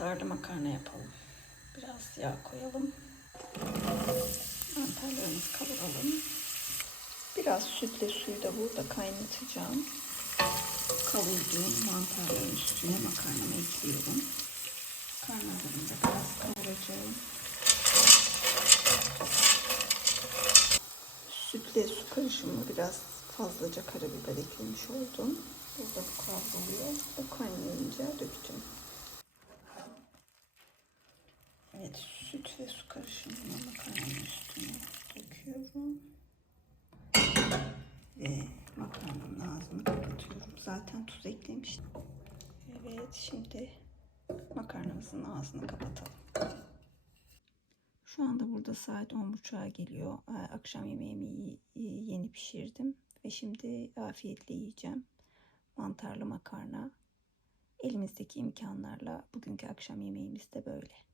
mantarlı makarna yapalım. Biraz yağ koyalım. Mantarlarımızı kavuralım. Biraz sütle suyu da burada kaynatacağım. Kavurduğum mantarların üstüne makarnamı ekliyorum. Makarnalarımı da biraz kavuracağım. Sütle su karışımı biraz fazlaca karabiber eklemiş oldum. Burada bu kavruluyor. Bu kaynayınca dökeceğim. Evet süt ve su karışımını makarnanın üstüne döküyorum. Ve makarnanın ağzını kapatıyorum. Zaten tuz eklemiştim. Evet şimdi makarnamızın ağzını kapatalım. Şu anda burada saat 10.30'a geliyor. Ee, Akşam yemeğimi yeni pişirdim. Ve şimdi afiyetle yiyeceğim. Mantarlı makarna. Elimizdeki imkanlarla bugünkü akşam yemeğimiz de böyle.